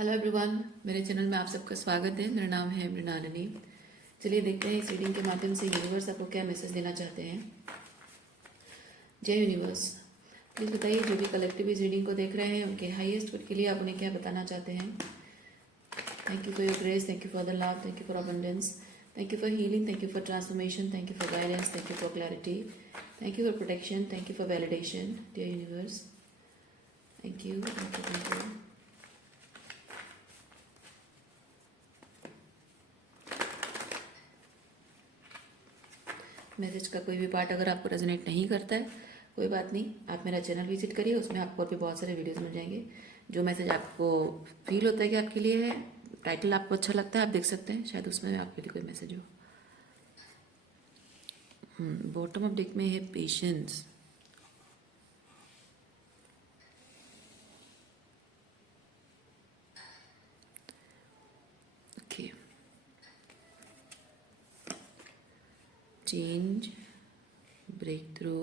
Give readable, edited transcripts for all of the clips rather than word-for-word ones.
Hello everyone, मेरे channel में आप सबका स्वागत है। मेरा नाम है मृणालिनी। चलिए देखते हैं इस रीडिंग के माध्यम से यूनिवर्स आपको क्या मैसेज देना चाहते हैं। जय यूनिवर्स, प्लीज़ बताइए जो भी कलेक्टिव इस रीडिंग को देख रहे हैं उनके हाईएस्ट गुड के लिए आप उन्हें क्या बताना चाहते हैं। Thank you for your grace, thank you for the love, thank you for abundance, thank you for healing, thank you for transformation, thank you for guidance, thank you for clarity, thank you for protection, thank you for validation. Dear universe, thank you, thank you, thank you. Message का कोई भी part अगर आपको resonate नहीं करता है, कोई बात नहीं, आप मेरा चैनल विजिट करिए, उसमें आपको और भी बहुत सारे वीडियोस मिल जाएंगे। जो मैसेज आपको फील होता है कि आपके लिए है, टाइटल आपको अच्छा लगता है, आप देख सकते हैं, शायद उसमें आपके लिए कोई मैसेज हो। बॉटम ऑफ डेक में है patience. Okay, change, breakthrough,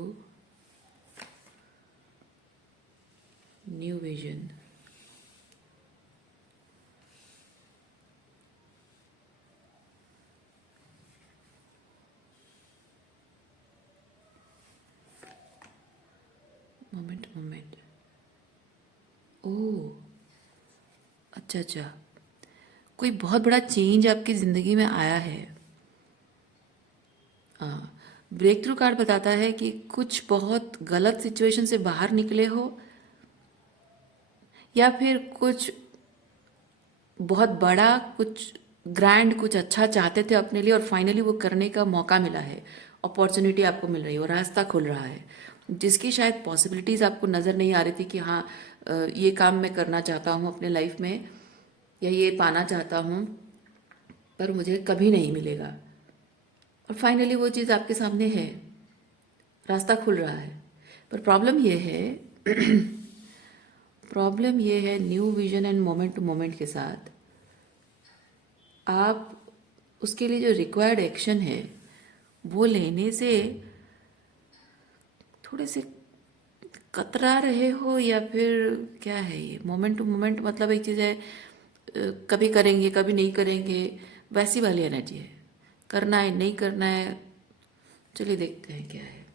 new vision. Moment. Oh, अच्छा अच्छा, कोई बहुत बड़ा चेंज आपकी ज़िंदगी में आया है। हाँ, ब्रेक थ्रू कार्ड बताता है कि कुछ बहुत गलत सिचुएशन से बाहर निकले हो, या फिर कुछ बहुत बड़ा, कुछ ग्रैंड, कुछ अच्छा चाहते थे अपने लिए और फाइनली वो करने का मौका मिला है, अपॉर्चुनिटी आपको मिल रही है और रास्ता खुल रहा है, जिसकी शायद पॉसिबिलिटीज़ आपको नज़र नहीं आ रही थी कि हाँ, ये काम मैं करना चाहता हूँ अपने लाइफ में, या ये पाना चाहता हूँ, पर मुझे कभी नहीं मिलेगा, और फाइनली वो चीज़ आपके सामने है, रास्ता खुल रहा है। पर प्रॉब्लम ये है new vision and moment to moment के साथ आप उसके लिए जो रिक्वायर्ड एक्शन है वो लेने से थोड़े से कतरा रहे हो, या फिर क्या है ये मोमेंट टू मोमेंट, मतलब एक चीज़ है, कभी करेंगे कभी नहीं करेंगे, वैसी वाली एनर्जी है, करना है नहीं करना है। चलिए देखते हैं क्या है।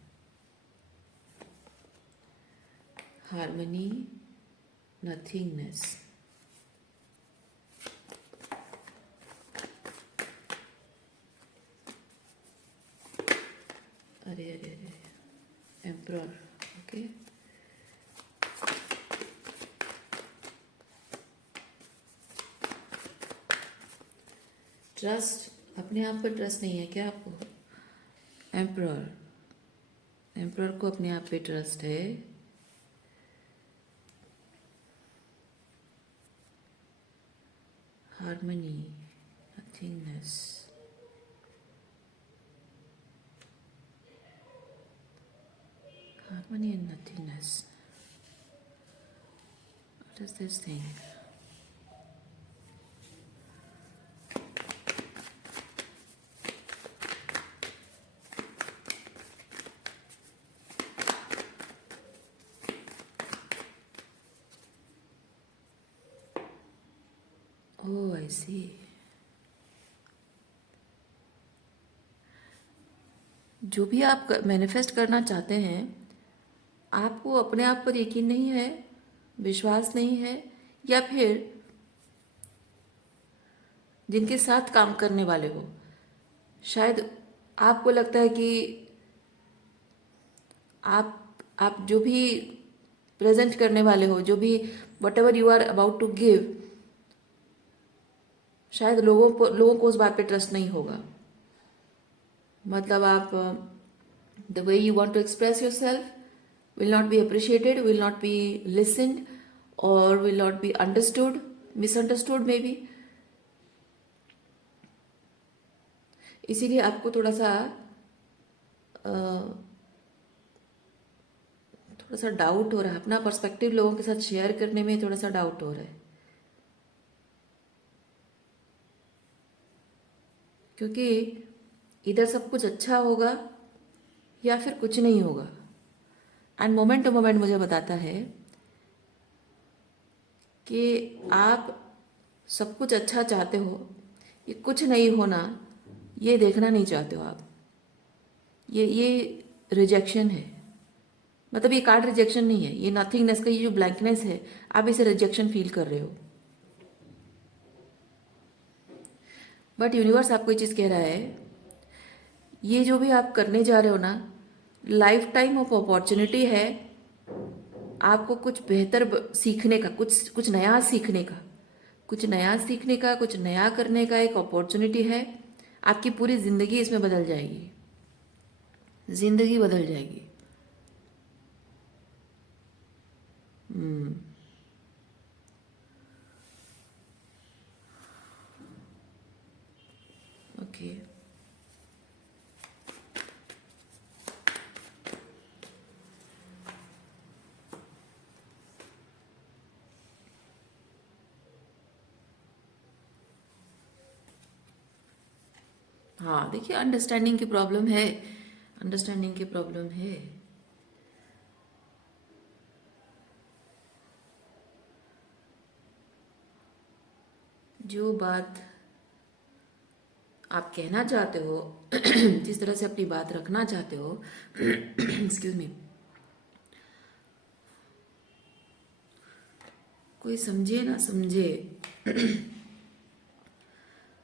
Harmony, nothingness. अरे अरे अरे, एम्प्रर। ओके, ट्रस्ट, अपने आप पर ट्रस्ट नहीं है क्या आपको? एम्प्रर, एम्प्रर को अपने आप पे ट्रस्ट है। Harmony, nothingness, harmony and nothingness. What is this thing? Oh, I see. जो भी आप मैनिफेस्ट करना चाहते हैं, आपको अपने आप पर यकीन नहीं है, विश्वास नहीं है, या फिर जिनके साथ काम करने वाले हो, शायद आपको लगता है कि आप जो भी प्रेजेंट करने वाले हो, जो भी whatever you are about to give, शायद लोगों को उस बात पे ट्रस्ट नहीं होगा। मतलब आप the way you want to express yourself will not be appreciated, will not be listened, or will not be understood, misunderstood maybe. इसीलिए आपको थोड़ा सा डाउट हो रहा है, अपना पर्सपेक्टिव लोगों के साथ शेयर करने में थोड़ा सा डाउट हो रहा है, क्योंकि इधर सब कुछ अच्छा होगा या फिर कुछ नहीं होगा। एंड मोमेंट टू मोमेंट मुझे बताता है कि आप सब कुछ अच्छा चाहते हो, ये कुछ नहीं होना, ये देखना नहीं चाहते हो आप। ये रिजेक्शन है। मतलब ये कार्ड रिजेक्शन नहीं है, ये नथिंगनेस का ये जो ब्लैंकनेस है, आप इसे रिजेक्शन फील कर रहे हो। बट यूनिवर्स आपको ये चीज़ कह रहा है, ये जो भी आप करने जा रहे हो ना, लाइफ टाइम ऑफ अपॉर्चुनिटी है आपको कुछ बेहतर सीखने का, कुछ नया सीखने का, कुछ नया सीखने का, कुछ नया करने का एक अपॉर्चुनिटी है। आपकी पूरी ज़िंदगी इसमें बदल जाएगी, ज़िंदगी बदल जाएगी। ओके, हाँ देखिए, अंडरस्टैंडिंग की प्रॉब्लम है, अंडरस्टैंडिंग की प्रॉब्लम है। जो बात आप कहना चाहते हो, जिस तरह से अपनी बात रखना चाहते हो, एक्सक्यूज मी, कोई समझे ना समझे,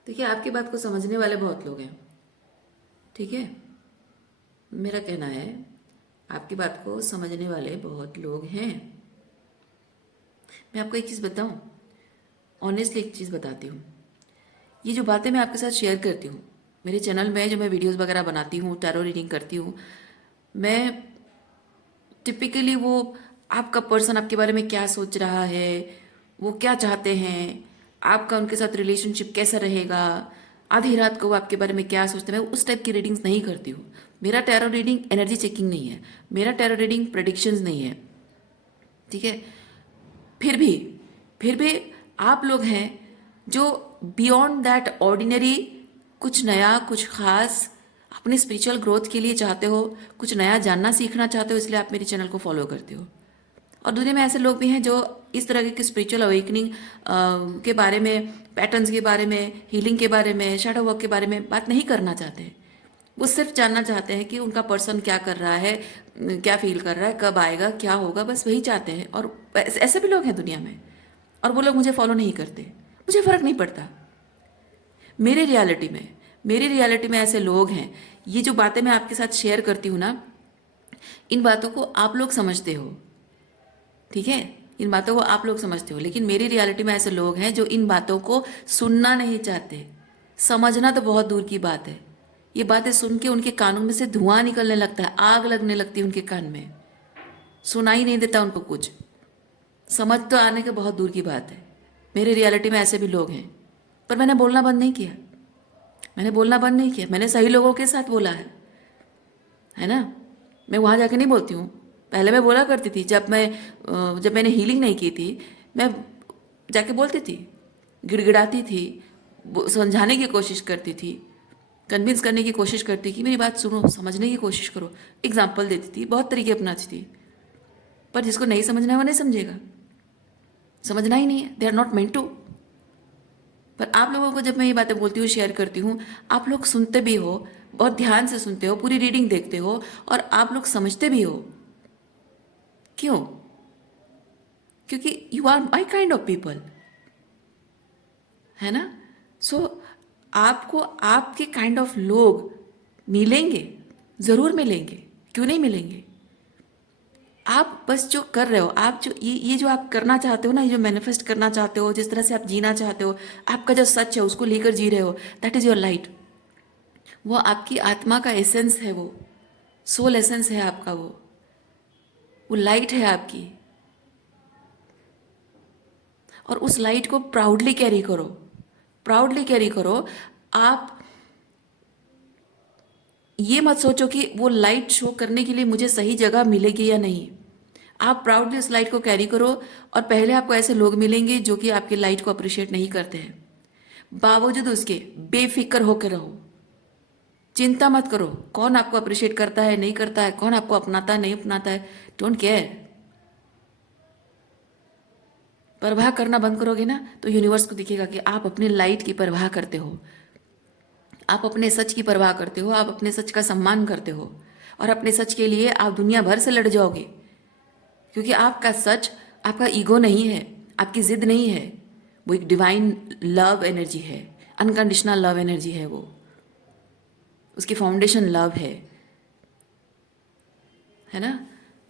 देखिए आपकी बात को समझने वाले बहुत लोग हैं, ठीक है। मेरा कहना है आपकी बात को समझने वाले बहुत लोग हैं। मैं आपको एक चीज़ बताऊं, ऑनेस्टली एक चीज़ बताती हूँ। ये जो बातें मैं आपके साथ शेयर करती हूँ मेरे चैनल में, जो मैं वीडियोस वगैरह बनाती हूँ, टैरो रीडिंग करती हूँ, मैं टिपिकली वो आपका पर्सन आपके बारे में क्या सोच रहा है, वो क्या चाहते हैं, आपका उनके साथ रिलेशनशिप कैसा रहेगा, आधी रात को वो आपके बारे में क्या सोचते हैं, मैं उस टाइप की रीडिंग्स नहीं करती हूँ। मेरा टैरो रीडिंग एनर्जी चेकिंग नहीं है, मेरा टैरो रीडिंग प्रेडिक्शंस नहीं है, ठीक है। फिर भी फिर भी आप लोग हैं जो बियॉन्ड दैट ऑर्डिनरी, कुछ नया, कुछ खास अपने स्पिरिचुअल ग्रोथ के लिए चाहते हो, कुछ नया जानना सीखना चाहते हो, इसलिए आप मेरे चैनल को फॉलो करते हो। और दुनिया में ऐसे लोग भी हैं जो इस तरह के स्पिरिचुअल अवेकनिंग के बारे में, पैटर्न्स के बारे में, हीलिंग के बारे में, शैडो वर्क के बारे में बात नहीं करना चाहते। वो सिर्फ जानना चाहते हैं कि उनका पर्सन क्या कर रहा है, क्या फील कर रहा है, कब आएगा, क्या होगा, बस वही चाहते हैं। और ऐसे भी लोग हैं दुनिया में, और वो लोग मुझे फॉलो नहीं करते, मुझे फ़र्क नहीं पड़ता। मेरे रियलिटी में ऐसे लोग हैं। ये जो बातें मैं आपके साथ शेयर करती हूँ ना, इन बातों को आप लोग समझते हो, ठीक है, इन बातों को आप लोग समझते हो, लेकिन मेरी रियलिटी में ऐसे लोग हैं जो इन बातों को सुनना नहीं चाहते। समझना तो बहुत दूर की बात है, ये बातें सुन के उनके कानों में से धुआं निकलने लगता है, आग लगने लगती है उनके कान में, सुनाई नहीं देता उनको कुछ, समझ तो आने के बहुत दूर की बात है। मेरे रियलिटी में ऐसे भी लोग हैं, पर मैंने बोलना बंद नहीं किया, मैंने बोलना बंद नहीं किया, मैंने सही लोगों के साथ बोला है ना। मैं वहाँ जाके नहीं बोलती हूँ। पहले मैं बोला करती थी, जब मैंने हीलिंग नहीं की थी, मैं जाके बोलती थी, गिड़गिड़ाती थी, समझाने की कोशिश करती थी, कन्विंस करने की कोशिश करती कि मेरी बात सुनो, समझने की कोशिश करो, एग्जाम्पल देती थी, बहुत तरीके अपनाती थी। पर जिसको नहीं समझना है वो नहीं समझेगा, समझना ही नहीं है, they are not meant to. पर आप लोगों को जब मैं ये बातें बोलती हूँ, शेयर करती हूँ, आप लोग सुनते भी हो, बहुत ध्यान से सुनते हो, पूरी रीडिंग देखते हो, और आप लोग समझते भी हो। क्यों? क्योंकि you are my kind of people, है ना। सो आपको आपके काइंड ऑफ लोग मिलेंगे, ज़रूर मिलेंगे, क्यों नहीं मिलेंगे। आप बस जो कर रहे हो, आप जो ये जो आप करना चाहते हो ना, ये जो मैनिफेस्ट करना चाहते हो, जिस तरह से आप जीना चाहते हो, आपका जो सच है उसको लेकर जी रहे हो, दैट इज़ योर लाइट। वो आपकी आत्मा का एसेंस है, वो सोल एसेंस है आपका, वो लाइट है आपकी। और उस लाइट को प्राउडली कैरी करो, प्राउडली कैरी करो। आप ये मत सोचो कि वो लाइट शो करने के लिए मुझे सही जगह मिलेगी या नहीं। आप प्राउडली उस लाइट को कैरी करो, और पहले आपको ऐसे लोग मिलेंगे जो कि आपकी लाइट को अप्रिशिएट नहीं करते हैं, बावजूद उसके बेफिक्र होकर रहो, चिंता मत करो कौन आपको अप्रिशिएट करता है नहीं करता है, कौन आपको अपनाता है नहीं अपनाता है, डोंट केयर। परवाह करना बंद करोगे ना, तो यूनिवर्स को दिखेगा कि आप अपने लाइट की परवाह करते हो, आप अपने सच की परवाह करते हो, आप अपने सच का सम्मान करते हो, और अपने सच के लिए आप दुनिया भर से लड़ जाओगे। क्योंकि आपका सच आपका ईगो नहीं है, आपकी जिद नहीं है, वो एक डिवाइन लव एनर्जी है, अनकंडीशनल लव एनर्जी है वो, उसकी फाउंडेशन लव है ना।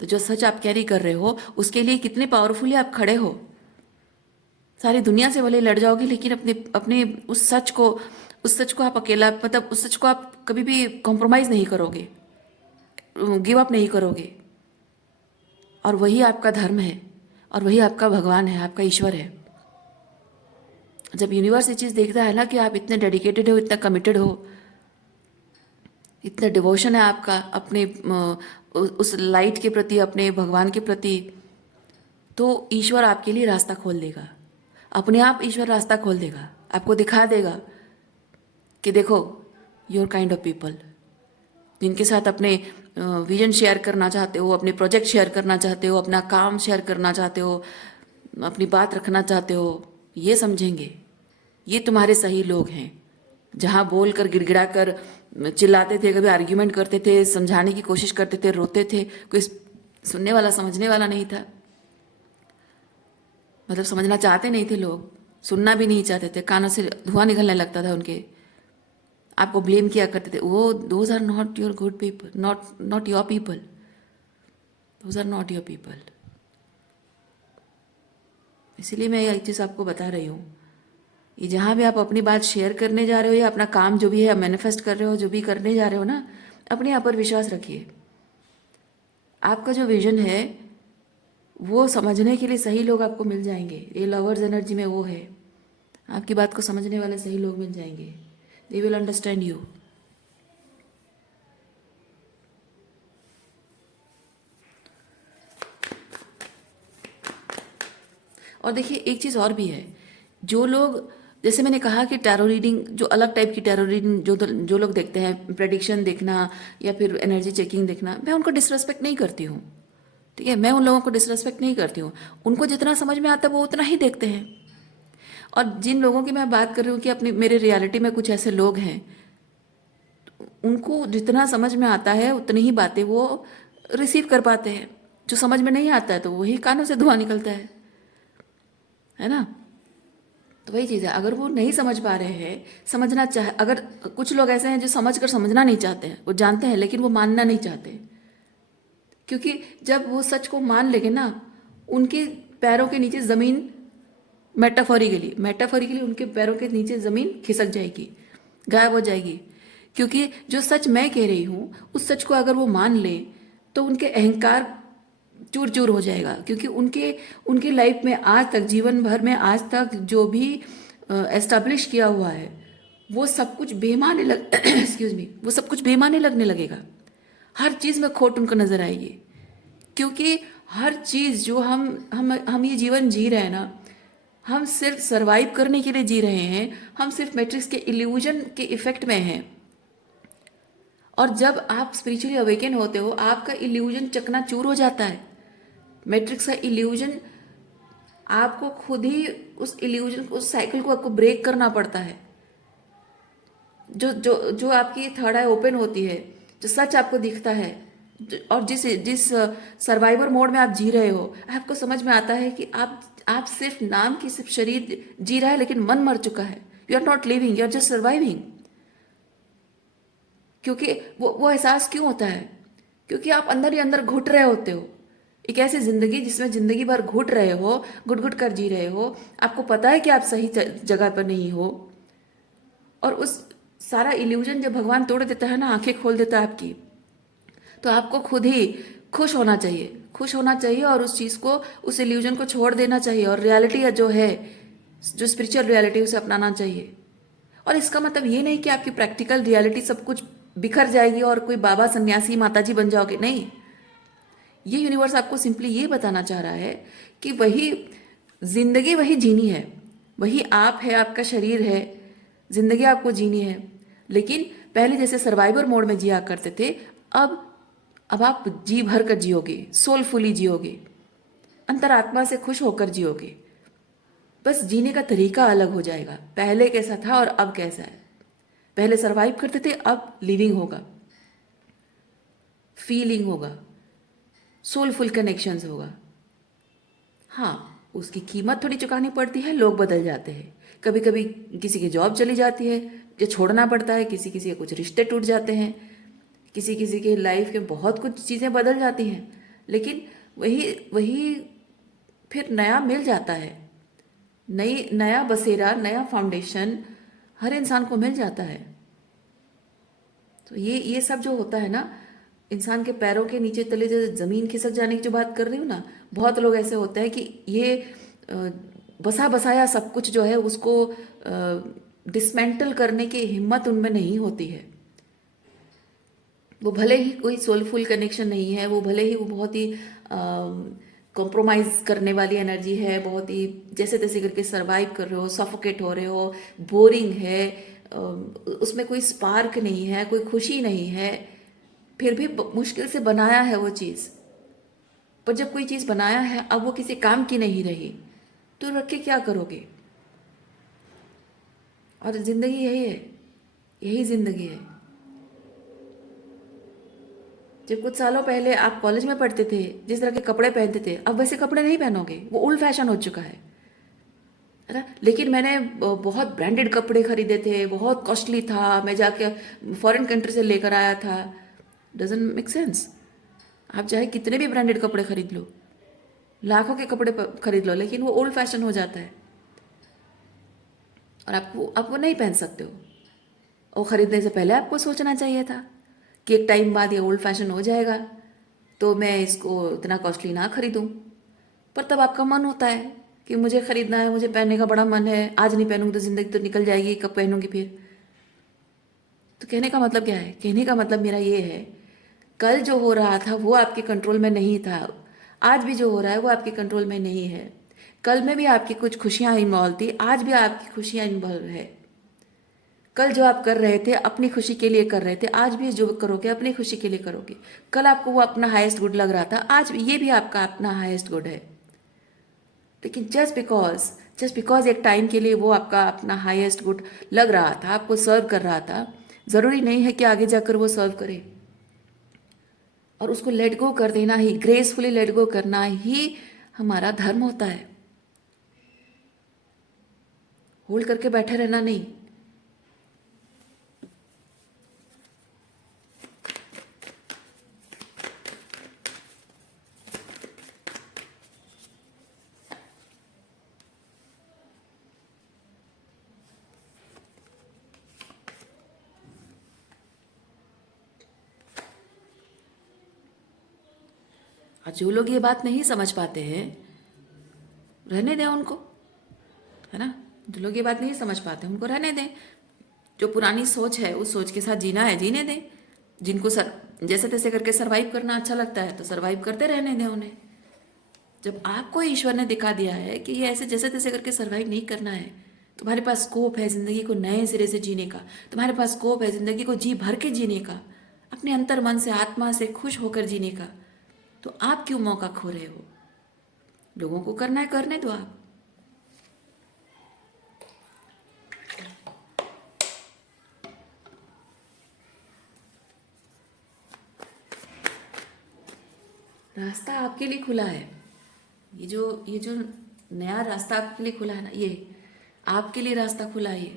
तो जो सच आप कैरी कर रहे हो उसके लिए कितने पावरफुली आप खड़े हो। सारी दुनिया से भले लड़ जाओगे, लेकिन अपने अपने उस सच को आप अकेला, मतलब उस सच को आप कभी भी कॉम्प्रोमाइज़ नहीं करोगे, गिव अप नहीं करोगे। और वही आपका धर्म है, और वही आपका भगवान है, आपका ईश्वर है। जब यूनिवर्स ये चीज़ देखता है ना कि आप इतने डेडिकेटेड हो, इतना कमिटेड हो, इतना डिवोशन है आपका अपने उस लाइट के प्रति, अपने भगवान के प्रति, तो ईश्वर आपके लिए रास्ता खोल देगा। अपने आप ईश्वर रास्ता खोल देगा, आपको दिखा देगा कि देखो, योर काइंड ऑफ पीपल जिनके साथ अपने विजन शेयर करना चाहते हो, अपने प्रोजेक्ट शेयर करना चाहते हो, अपना काम शेयर करना चाहते हो, अपनी बात रखना चाहते हो, ये समझेंगे ये तुम्हारे सही लोग हैं। जहाँ बोल कर, गिड़गिड़ा कर, चिल्लाते थे, कभी आर्ग्यूमेंट करते थे, समझाने की कोशिश करते थे, रोते थे, कोई सुनने वाला समझने वाला नहीं था। मतलब समझना चाहते नहीं थे लोग, सुनना भी नहीं चाहते थे, कानों से धुआं निकलने लगता था उनके, आपको ब्लेम किया करते थे। वो those are not your good people, not your people, those are not your people. इसीलिए मैं एक चीज़ आपको बता रही हूँ, ये जहाँ भी आप अपनी बात शेयर करने जा रहे हो या अपना काम जो भी है मैनिफेस्ट कर रहे हो, जो भी करने जा रहे हो ना, अपने आप पर विश्वास रखिए। आपका जो विजन है वो समझने के लिए सही लोग आपको मिल जाएंगे। ये लवर्स एनर्जी में वो है, आपकी बात को समझने वाले सही लोग मिल जाएंगे। They will understand you. और देखिए एक चीज़ और भी है, जो लोग, जैसे मैंने कहा कि टैरो रीडिंग, जो अलग टाइप की टैरो रीडिंग जो लोग देखते हैं, प्रेडिक्शन देखना या फिर एनर्जी चेकिंग देखना, मैं उनको डिसरेस्पेक्ट नहीं करती हूँ, ठीक है, मैं उन लोगों को डिसरेस्पेक्ट नहीं करती हूँ। उनको जितना समझ में आता है वो उतना ही देखते हैं। और जिन लोगों की मैं बात कर रही हूँ कि अपनी मेरे रियलिटी में कुछ ऐसे लोग हैं, उनको जितना समझ में आता है उतनी ही बातें वो रिसीव कर पाते हैं। जो समझ में नहीं आता है तो वही कानों से धुआं निकलता है ना। तो वही चीज़ है, अगर वो नहीं समझ पा रहे हैं, समझना चाहे, अगर कुछ लोग ऐसे हैं जो समझ कर समझना नहीं चाहते हैं, वो जानते हैं लेकिन वो मानना नहीं चाहते, क्योंकि जब वो सच को मान लेंगे ना, उनके पैरों के नीचे ज़मीन, मेटाफोरिकली उनके पैरों के नीचे ज़मीन खिसक जाएगी, गायब हो जाएगी। क्योंकि जो सच मैं कह रही हूँ उस सच को अगर वो मान ले तो उनके अहंकार चूर चूर हो जाएगा। क्योंकि उनके उनकी लाइफ में आज तक, जीवन भर में आज तक जो भी एस्टैब्लिश किया हुआ है वो सब कुछ बेमाने लग एक्सक्यूज मी, वो सब कुछ बेमाने लगने लगेगा। हर चीज़ में खोट उनको नजर आएगी। क्योंकि हर चीज़ जो हम ये जीवन जी रहे हैं ना, हम सिर्फ सरवाइव करने के लिए जी रहे हैं, हम सिर्फ मैट्रिक्स के इल्यूजन के इफेक्ट में हैं। और जब आप स्पिरिचुअली अवेकन होते हो, आपका इल्यूजन चकनाचूर हो जाता है। मैट्रिक्स का इल्यूजन, आपको खुद ही उस इल्यूजन को, उस साइकिल को आपको ब्रेक करना पड़ता है। जो जो जो आपकी थर्ड आई ओपन होती है, जो सच आपको दिखता है, और जिस जिस सर्वाइवर मोड में आप जी रहे हो, आपको समझ में आता है कि आप सिर्फ नाम की, सिर्फ शरीर जी रहा है लेकिन मन मर चुका है। You are not living, you are just surviving. क्योंकि वो एहसास क्यों होता है? क्योंकि आप अंदर ही अंदर घुट रहे होते हो। एक ऐसी जिंदगी जिसमें जिंदगी भर घुट रहे हो, घुट घुट कर जी रहे हो, आपको पता है कि आप सही जगह पर नहीं हो। और उस सारा इल्यूजन जब भगवान तोड़ देता है ना, आंखें खोल देता है आपकी, तो आपको खुद ही खुश होना चाहिए, खुश होना चाहिए, और उस चीज़ को, उस इल्यूजन को छोड़ देना चाहिए, और रियलिटी जो है, जो स्पिरिचुअल रियलिटी, उसे अपनाना चाहिए। और इसका मतलब ये नहीं कि आपकी प्रैक्टिकल रियलिटी सब कुछ बिखर जाएगी और कोई बाबा, सन्यासी, माताजी बन जाओगे, नहीं। ये यूनिवर्स आपको सिंपली ये बताना चाह रहा है कि वही जिंदगी, वही जीनी है, वही आप है, आपका शरीर है, जिंदगी आपको जीनी है। लेकिन पहले जैसे सर्वाइवर मोड में जिया करते थे, अब आप जी भर कर जियोगे, सोलफुली जियोगे, अंतरात्मा से खुश होकर जियोगे। बस जीने का तरीका अलग हो जाएगा। पहले कैसा था और अब कैसा है। पहले सरवाइव करते थे, अब लिविंग होगा, फीलिंग होगा, सोलफुल कनेक्शंस होगा। हाँ, उसकी कीमत थोड़ी चुकानी पड़ती है, लोग बदल जाते हैं। कभी कभी किसी की जॉब चली जाती है, जो छोड़ना पड़ता है, किसी किसी के कुछ रिश्ते टूट जाते हैं, किसी किसी के लाइफ के बहुत कुछ चीज़ें बदल जाती हैं, लेकिन वही वही फिर नया मिल जाता है। नया बसेरा, नया फाउंडेशन हर इंसान को मिल जाता है। तो ये सब जो होता है ना, इंसान के पैरों के नीचे तले जो जमीन खिसक जाने की जो बात कर रही हूँ ना, बहुत लोग ऐसे होते हैं कि ये बसा बसाया सब कुछ जो है उसको डिसमेंटल करने की हिम्मत उनमें नहीं होती है। वो भले ही कोई सोलफुल कनेक्शन नहीं है, वो भले ही वो बहुत ही कॉम्प्रोमाइज करने वाली एनर्जी है, बहुत ही जैसे तैसे करके सरवाइव कर रहे हो, सफोकेट हो रहे हो, बोरिंग है, उसमें कोई स्पार्क नहीं है, कोई खुशी नहीं है, फिर भी मुश्किल से बनाया है वो चीज़। पर जब कोई चीज़ बनाया है, अब वो किसी काम की नहीं रही, तो रख के क्या करोगे। और जिंदगी यही है, यही जिंदगी है। जब कुछ सालों पहले आप कॉलेज में पढ़ते थे, जिस तरह के कपड़े पहनते थे, अब वैसे कपड़े नहीं पहनोगे, वो ओल्ड फैशन हो चुका है ना। लेकिन मैंने बहुत ब्रांडेड कपड़े खरीदे थे, बहुत कॉस्टली था, मैं जाके फॉरेन कंट्री से लेकर आया था। Doesn't make sense. आप चाहे कितने भी ब्रांडेड कपड़े खरीद लो, लाखों के कपड़े खरीद लो, लेकिन वो ओल्ड फैशन हो जाता है और आप वो नहीं पहन सकते हो। और ख़रीदने से पहले आपको सोचना चाहिए था कि एक टाइम बाद ये ओल्ड फैशन हो जाएगा, तो मैं इसको इतना कॉस्टली ना खरीदूं। पर तब आपका मन होता है कि मुझे खरीदना है, मुझे पहनने का बड़ा मन है, आज नहीं पहनूंगी तो ज़िंदगी तो निकल जाएगी, कब पहनूंगी फिर। तो कहने का मतलब क्या है? कहने का मतलब मेरा ये है, कल जो हो रहा था वो आपके कंट्रोल में नहीं था, आज भी जो हो रहा है वो आपके कंट्रोल में नहीं है। कल में भी आपकी कुछ खुशियां इन्वॉल्व थी, आज भी आपकी खुशियां इन्वॉल्व है। कल जो आप कर रहे थे अपनी खुशी के लिए कर रहे थे, आज भी जो करोगे अपनी खुशी के लिए करोगे। कल आपको वो अपना हाईएस्ट गुड लग रहा था, आज ये भी आपका अपना हाईएस्ट गुड है। लेकिन जस्ट बिकॉज एक टाइम के लिए वो आपका अपना हाईएस्ट गुड लग रहा था, आपको सर्व कर रहा था, ज़रूरी नहीं है कि आगे जाकर वो सर्व करे। और उसको लेट गो कर देना ही, ग्रेसफुली लेट गो करना ही हमारा धर्म होता है। होल्ड करके बैठे रहना नहीं। और जो लोग ये बात नहीं समझ पाते हैं, रहने दें उनको, है ना। जो लोग ये बात नहीं समझ पाते उनको रहने दें। जो पुरानी सोच है उस सोच के साथ जीना है, जीने दें। जिनको जैसे तैसे करके सरवाइव करना अच्छा लगता है तो सरवाइव करते रहने दें उन्हें। जब आपको ईश्वर ने दिखा दिया है कि ये ऐसे जैसे तैसे करके सरवाइव नहीं करना है, तुम्हारे पास स्कोप है ज़िंदगी को नए सिरे से जीने का, तुम्हारे पास स्कोप है ज़िंदगी को जी भर के जीने का, अपने अंतर मन से आत्मा से खुश होकर जीने का, तो आप क्यों मौका खो रहे हो। लोगों को करना है, करने दो आप। रास्ता आपके लिए खुला है। ये जो नया रास्ता आपके लिए खुला है ना, ये आपके लिए रास्ता खुला है।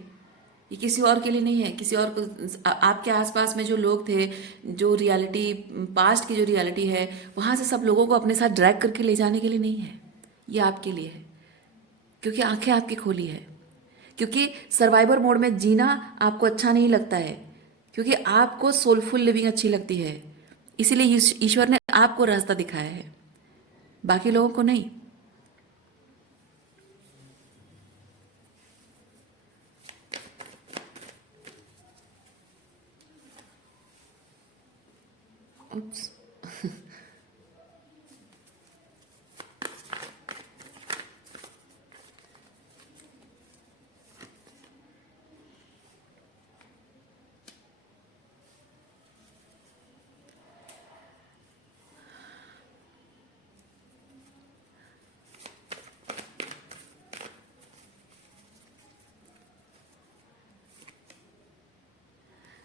ये किसी और के लिए नहीं है। किसी और को आपके आसपास में जो लोग थे, जो रियलिटी, पास्ट की जो रियलिटी है, वहाँ से सब लोगों को अपने साथ ड्रैग करके ले जाने के लिए नहीं है। ये आपके लिए है, क्योंकि आंखें आपकी खोली है, क्योंकि सर्वाइवर मोड में जीना आपको अच्छा नहीं लगता है, क्योंकि आपको सोलफुल लिविंग अच्छी लगती है। इसीलिए ईश्वर ने आपको रास्ता दिखाया है, बाकी लोगों को नहीं। Oops.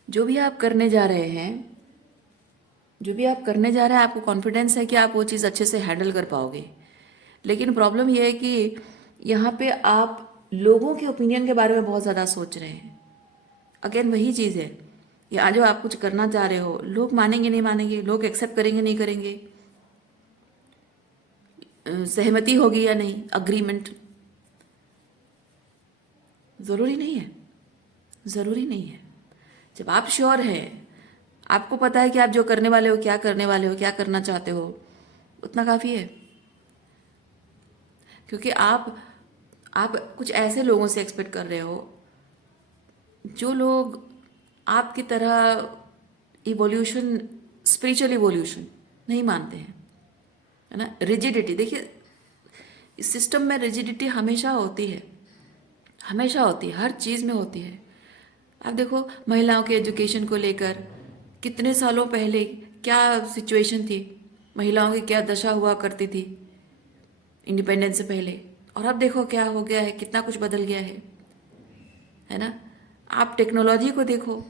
जो भी आप करने जा रहे हैं, जो भी आप करने जा रहे हैं, आपको कॉन्फिडेंस है कि आप वो चीज़ अच्छे से हैंडल कर पाओगे। लेकिन प्रॉब्लम ये है कि यहाँ पे आप लोगों के ओपिनियन के बारे में बहुत ज़्यादा सोच रहे हैं। अगेन वही चीज़ है, या जो आप कुछ करना चाह रहे हो, लोग मानेंगे नहीं मानेंगे, लोग एक्सेप्ट करेंगे नहीं करेंगे, सहमति होगी या नहीं, अग्रीमेंट, ज़रूरी नहीं है, ज़रूरी नहीं है। जब आप श्योर हैं, आपको पता है कि आप जो करने वाले हो, क्या करने वाले हो, क्या करना चाहते हो, उतना काफ़ी है। क्योंकि आप कुछ ऐसे लोगों से एक्सपेक्ट कर रहे हो जो लोग आपकी तरह इवोल्यूशन, स्पिरिचुअल इवोल्यूशन नहीं मानते हैं, है ना। रिजिडिटी, देखिए इस सिस्टम में रिजिडिटी हमेशा होती है, हमेशा होती है, हर चीज़ में होती है। आप देखो महिलाओं के एजुकेशन को लेकर कितने सालों पहले क्या सिचुएशन थी, महिलाओं की क्या दशा हुआ करती थी इंडिपेंडेंस से पहले, और अब देखो क्या हो गया है, कितना कुछ बदल गया है ना। आप टेक्नोलॉजी को देखो,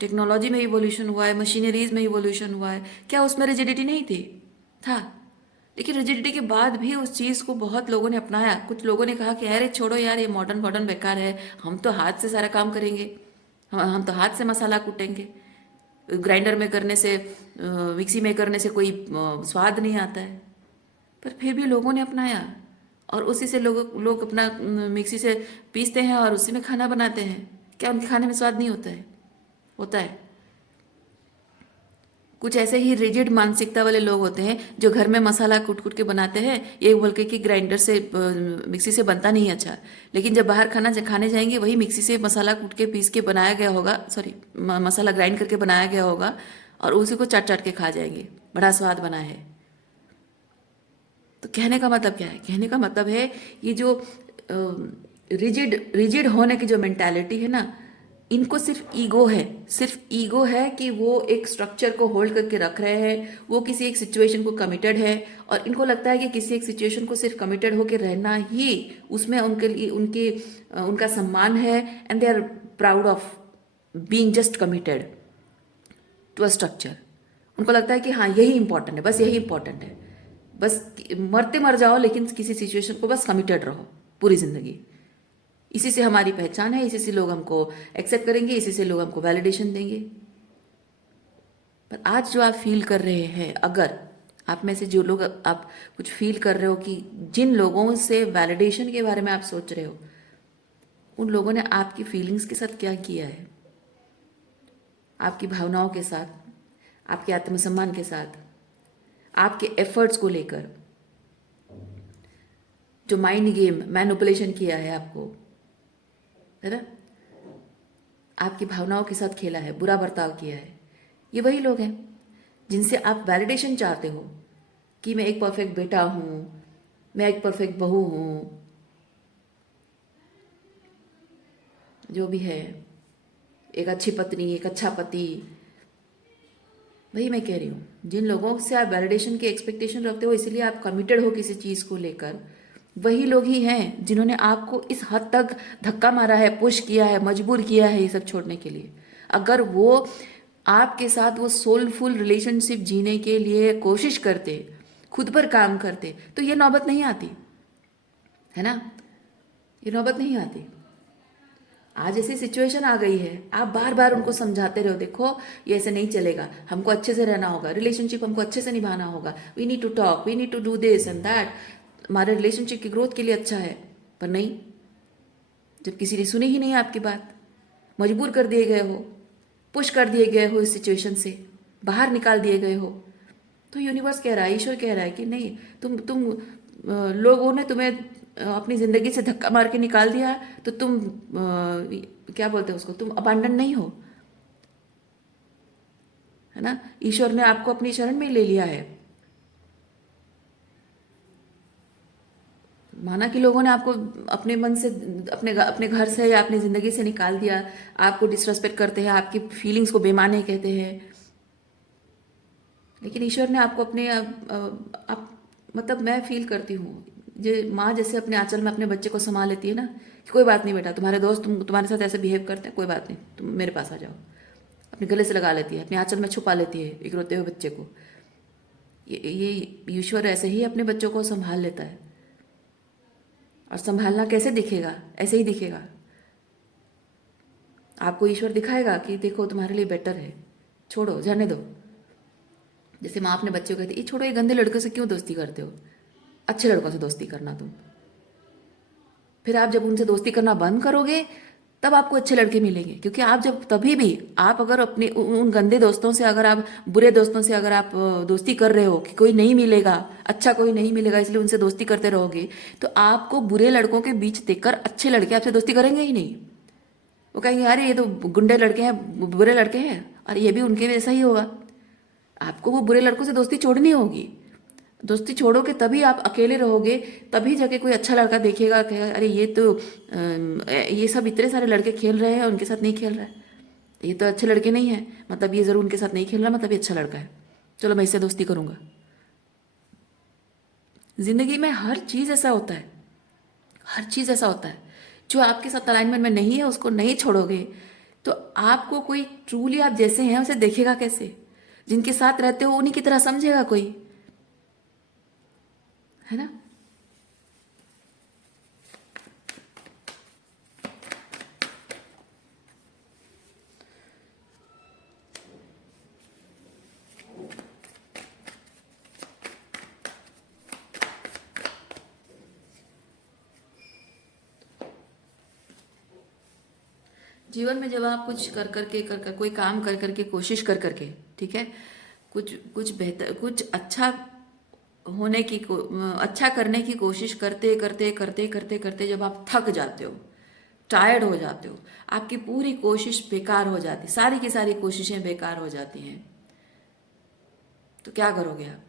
टेक्नोलॉजी में इवोल्यूशन हुआ है, मशीनरीज में इवोल्यूशन हुआ है, क्या उसमें रिजिडिटी नहीं थी? था। लेकिन रिजिडिटी के बाद भी उस चीज़ को बहुत लोगों ने अपनाया। कुछ लोगों ने कहा कि अरे छोड़ो यार, ये मॉडर्न मॉडर्न बेकार है, हम तो हाथ से सारा काम करेंगे, हम तो हाथ से मसाला कूटेंगे, ग्राइंडर में करने से, मिक्सी में करने से कोई स्वाद नहीं आता है। पर फिर भी लोगों ने अपनाया, और उसी से लोग अपना मिक्सी से पीसते हैं और उसी में खाना बनाते हैं। क्या उनके खाने में स्वाद नहीं होता है? होता है। कुछ ऐसे ही रिजिड मानसिकता वाले लोग होते हैं जो घर में मसाला कूट कूट के बनाते हैं, ये बोल के कि ग्राइंडर से, मिक्सी से बनता नहीं अच्छा। लेकिन जब बाहर खाने जाएंगे, वही मिक्सी से मसाला कूट के पीस के बनाया गया होगा, सॉरी मसाला ग्राइंड करके बनाया गया होगा, और उसी को चाट चाट के खा जाएंगे, बड़ा स्वाद बना है। तो कहने का मतलब क्या है? कहने का मतलब है ये जो रिजिड रिजिड होने की जो मेंटालिटी है ना, इनको सिर्फ ईगो है, सिर्फ ईगो है कि वो एक स्ट्रक्चर को होल्ड करके रख रहे हैं, वो किसी एक सिचुएशन को कमिटेड है, और इनको लगता है कि किसी एक सिचुएशन को सिर्फ कमिटेड होकर रहना ही उसमें उनके लिए उनका सम्मान है, and they are proud of being just committed to a structure. उनको लगता है कि हाँ यही इंपॉर्टेंट है, बस यही इंपॉर्टेंट है, बस मरते मर जाओ लेकिन किसी सिचुएशन को बस कमिटेड रहो पूरी जिंदगी। इसी से हमारी पहचान है, इसी से लोग हमको एक्सेप्ट करेंगे, इसी से लोग हमको वैलिडेशन देंगे। पर आज जो आप फील कर रहे हैं, अगर आप में से जो लोग आप कुछ फील कर रहे हो कि जिन लोगों से वैलिडेशन के बारे में आप सोच रहे हो, उन लोगों ने आपकी फीलिंग्स के साथ क्या किया है, आपकी भावनाओं के साथ, आपके आत्मसम्मान के साथ, आपके एफर्ट्स को लेकर जो माइंड गेम मैनिपुलेशन किया है आपको, है ना, आपकी भावनाओं के साथ खेला है, बुरा बर्ताव किया है, ये वही लोग हैं जिनसे आप वैलिडेशन चाहते हो कि मैं एक परफेक्ट बेटा हूं, मैं एक परफेक्ट बहू हूं, जो भी है, एक अच्छी पत्नी, एक अच्छा पति। वही मैं कह रही हूँ, जिन लोगों से आप वैलिडेशन की एक्सपेक्टेशन रखते हो, इसीलिए आप कमिटेड हो किसी चीज़ को लेकर, वही लोग ही हैं जिन्होंने आपको इस हद तक धक्का मारा है, पुश किया है, मजबूर किया है ये सब छोड़ने के लिए। अगर वो आपके साथ वो सोलफुल रिलेशनशिप जीने के लिए कोशिश करते, खुद पर काम करते, तो ये नौबत नहीं आती, है ना, ये नौबत नहीं आती। आज ऐसी सिचुएशन आ गई है, आप बार बार उनको समझाते रहो, देखो ये ऐसे नहीं चलेगा, हमको अच्छे से रहना होगा, रिलेशनशिप हमको अच्छे से निभाना होगा, we need to talk, we need to do this and that, हमारे रिलेशनशिप की ग्रोथ के लिए अच्छा है। पर नहीं, जब किसी ने सुनी ही नहीं आपकी बात, मजबूर कर दिए गए हो, पुश कर दिए गए हो, इस सिचुएशन से बाहर निकाल दिए गए हो, तो यूनिवर्स कह रहा है, ईश्वर कह रहा है कि नहीं, तुम लोगों ने तुम्हें अपनी जिंदगी से धक्का मार के निकाल दिया, तो तुम क्या बोलते हैं उसको, तुम अबांडन नहीं हो, है ना। ईश्वर ने आपको अपनी शरण में ले लिया है। माना कि लोगों ने आपको अपने मन से, अपने घर से या अपनी ज़िंदगी से निकाल दिया, आपको डिसरेस्पेक्ट करते हैं, आपकी फीलिंग्स को बेमाने कहते हैं, लेकिन ईश्वर ने आपको अपने आप, मतलब मैं फील करती हूँ जो माँ जैसे अपने आंचल में अपने बच्चे को संभाल लेती है ना, कि कोई बात नहीं बेटा, तुम्हारे दोस्त तुम्हारे साथ ऐसे बिहेव करते हैं, कोई बात नहीं, तुम मेरे पास आ जाओ, अपने गले से लगा लेती है, अपने आंचल में छुपा लेती है एक रोते हुए बच्चे को। ये ईश्वर ऐसे ही अपने बच्चों को संभाल लेता है। और संभालना कैसे दिखेगा? ऐसे ही दिखेगा। आपको ईश्वर दिखाएगा कि देखो तुम्हारे लिए बेटर है, छोड़ो, जाने दो। जैसे माँ अपने बच्चों को कहती है, ये छोड़ो, ये गंदे लड़के से क्यों दोस्ती करते हो, अच्छे लड़कों से दोस्ती करना तुम। फिर आप जब उनसे दोस्ती करना बंद करोगे तब आपको अच्छे लड़के मिलेंगे, क्योंकि आप जब कभी भी आप अगर अपने उन गंदे दोस्तों से, अगर आप बुरे दोस्तों से अगर आप दोस्ती कर रहे हो कि कोई नहीं मिलेगा, अच्छा कोई नहीं मिलेगा, इसलिए उनसे दोस्ती करते रहोगे, तो आपको बुरे लड़कों के बीच देखकर अच्छे लड़के आपसे दोस्ती करेंगे ही नहीं। वो कहेंगे अरे ये तो गुंडे लड़के हैं, बुरे लड़के हैं, और ये भी उनके जैसा ही होगा। आपको वो बुरे लड़कों से दोस्ती छोड़नी होगी। दोस्ती छोड़ोगे तभी आप अकेले रहोगे, तभी जाके कोई अच्छा लड़का देखेगा, कहेगा अरे ये तो ये सब इतने सारे लड़के खेल रहे हैं, उनके साथ नहीं खेल रहा है, ये तो अच्छे लड़के नहीं हैं, मतलब ये ज़रूर उनके साथ नहीं खेल रहा, मतलब ये अच्छा लड़का है, चलो मैं इससे दोस्ती करूँगा। ज़िंदगी में हर चीज़ ऐसा होता है, हर चीज़ ऐसा होता है। जो आपके साथ अलाइनमेंट में नहीं है उसको नहीं छोड़ोगे तो आपको कोई ट्रूली आप जैसे हैं उसे देखेगा कैसे? जिनके साथ रहते हो उन्हीं की तरह समझेगा कोई, है ना? जीवन में जब आप कुछ कर कोई काम कर करके कोशिश करके, ठीक है, कुछ कुछ बेहतर, कुछ अच्छा होने की अच्छा करने की कोशिश करते जब आप थक जाते हो, टायर्ड हो जाते हो, आपकी पूरी कोशिश बेकार हो जाती, सारी की सारी कोशिशें बेकार हो जाती हैं, तो क्या करोगे आप?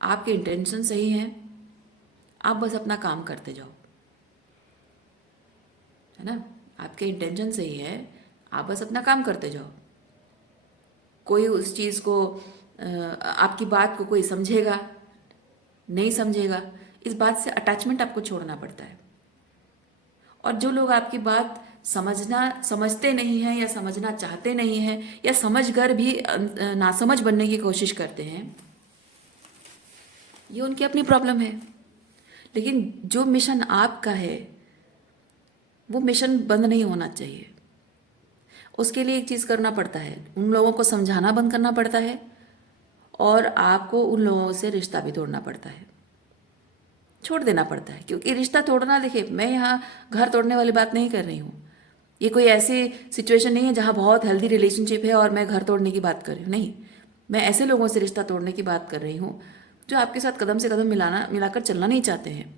आपके इंटेंशन सही हैं, आप बस अपना काम करते जाओ, है ना? आपके इंटेंशन सही है, आप बस अपना काम करते जाओ। कोई उस चीज़ को आपकी बात को कोई समझेगा नहीं समझेगा, इस बात से अटैचमेंट आपको छोड़ना पड़ता है। और जो लोग आपकी बात समझते नहीं हैं या समझना चाहते नहीं हैं या समझकर भी नासमझ बनने की कोशिश करते हैं, ये उनकी अपनी प्रॉब्लम है। लेकिन जो मिशन आपका है वो मिशन बंद नहीं होना चाहिए। उसके लिए एक चीज़ करना पड़ता है, उन लोगों को समझाना बंद करना पड़ता है और आपको उन लोगों से रिश्ता भी तोड़ना पड़ता है, छोड़ देना पड़ता है। क्योंकि रिश्ता तोड़ना, देखिए मैं यहाँ घर तोड़ने वाली बात नहीं कर रही हूँ, ये कोई ऐसी सिचुएशन नहीं है जहाँ बहुत हेल्दी रिलेशनशिप है और मैं घर तोड़ने की बात कर रही हूँ, नहीं। मैं ऐसे लोगों से रिश्ता तोड़ने की बात कर रही हूँ जो आपके साथ कदम से कदम मिलाकर चलना नहीं चाहते हैं।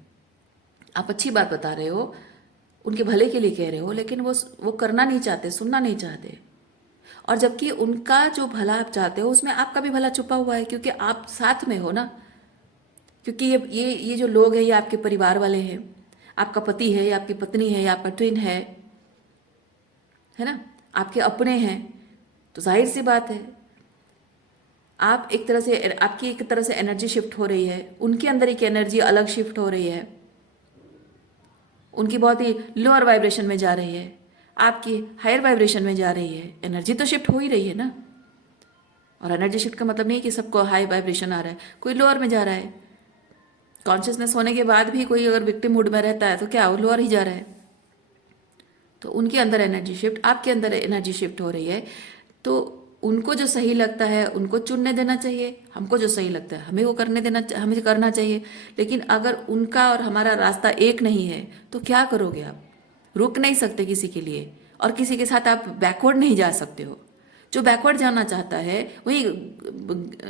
आप अच्छी बात बता रहे हो, उनके भले के लिए कह रहे हो, लेकिन वो करना नहीं चाहते, सुनना नहीं चाहते। और जबकि उनका जो भला आप चाहते हो उसमें आपका भी भला छुपा हुआ है, क्योंकि आप साथ में हो ना। क्योंकि ये जो लोग हैं ये आपके परिवार वाले हैं, आपका पति है या आपकी पत्नी है या आपका ट्विन है ना, आपके अपने हैं। तो जाहिर सी बात है आप एक तरह से, आपकी एक तरह से एनर्जी शिफ्ट हो रही है, उनके अंदर एक एनर्जी अलग शिफ्ट हो रही है, उनकी बहुत ही लोअर वाइब्रेशन में जा रही है, आपकी हायर वाइब्रेशन में जा रही है। एनर्जी तो शिफ्ट हो ही रही है ना। और एनर्जी शिफ्ट का मतलब नहीं कि सबको हाई वाइब्रेशन आ रहा है, कोई लोअर में जा रहा है। कॉन्शियसनेस होने के बाद भी कोई अगर विक्टिम मूड में रहता है तो क्या वो लोअर ही जा रहा है। तो उनके अंदर एनर्जी शिफ्ट, आपके अंदर एनर्जी शिफ्ट हो रही है। तो उनको जो सही लगता है उनको चुनने देना चाहिए, हमको जो सही लगता है हमें वो हमें करना चाहिए। लेकिन अगर उनका और हमारा रास्ता एक नहीं है तो क्या करोगे आप? रुक नहीं सकते किसी के लिए, और किसी के साथ आप बैकवर्ड नहीं जा सकते हो। जो बैकवर्ड जाना चाहता है वही